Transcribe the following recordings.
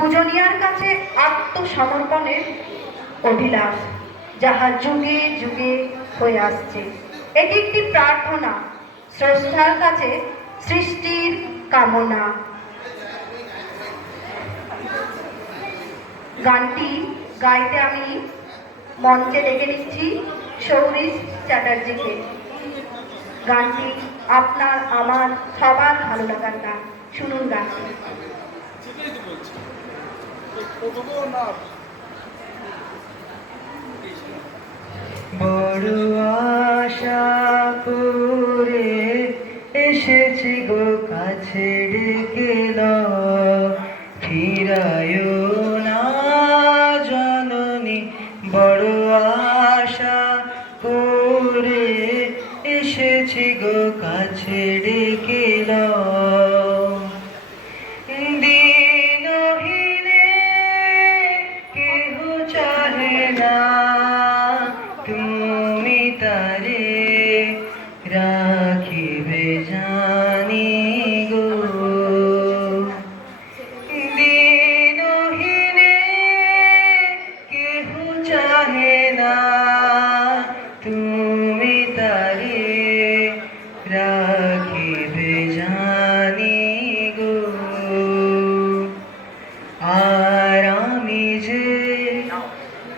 পূজনীয়ার কাছে আত্মসমর্পণের অভিলাষ, যাহা যুগে যুগে হয়ে আসছে। এটি একটি প্রার্থনা, স্রষ্টার কাছে সৃষ্টির কামনা। গানটি গাইতে আমি মঞ্চে ডেকে নিচ্ছি সৌরিশ চ্যাটার্জিকে। গানটি আপনার আমার সবার ভালো লাগার গান, শুনুন গানটি। বড় আশা করে এসেছি গো কাছে ডেকে ফিরায় না জননী। বড় আশা করে এসেছি গো কাছে ডেকে দিনহীনে কেহ চাহে না তুমি তারে রাখিবে জানি গো। দিনহীনে কেহ চাহে না তুমি তারে রাখিবে জানি গো। আর আমি যে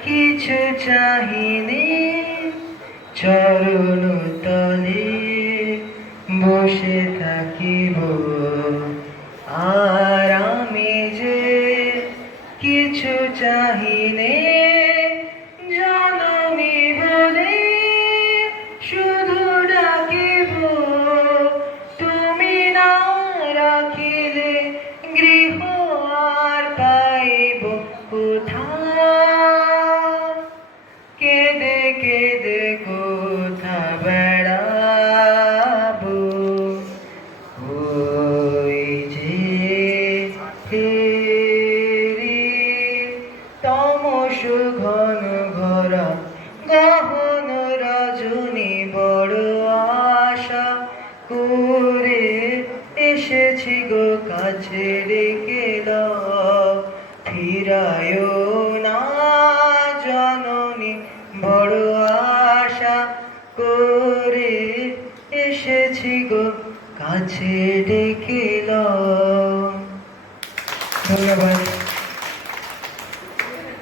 কিছু চাহিনি, চরণ তলে বসে থাকিব। আর আমি যে কিছু চাহিনি, জননী বলে শুধু ডাকিব। তুমি না রাখিলে গৃহ আর পাইব কোথা। কেঁদে কেঁদে কোথা বেড়াবো, ওই যে ফেরি তমস ঘন ঘরা গহন রজনী। বড় আশা করে এসেছি গো কাছে ডেকে ফিরায়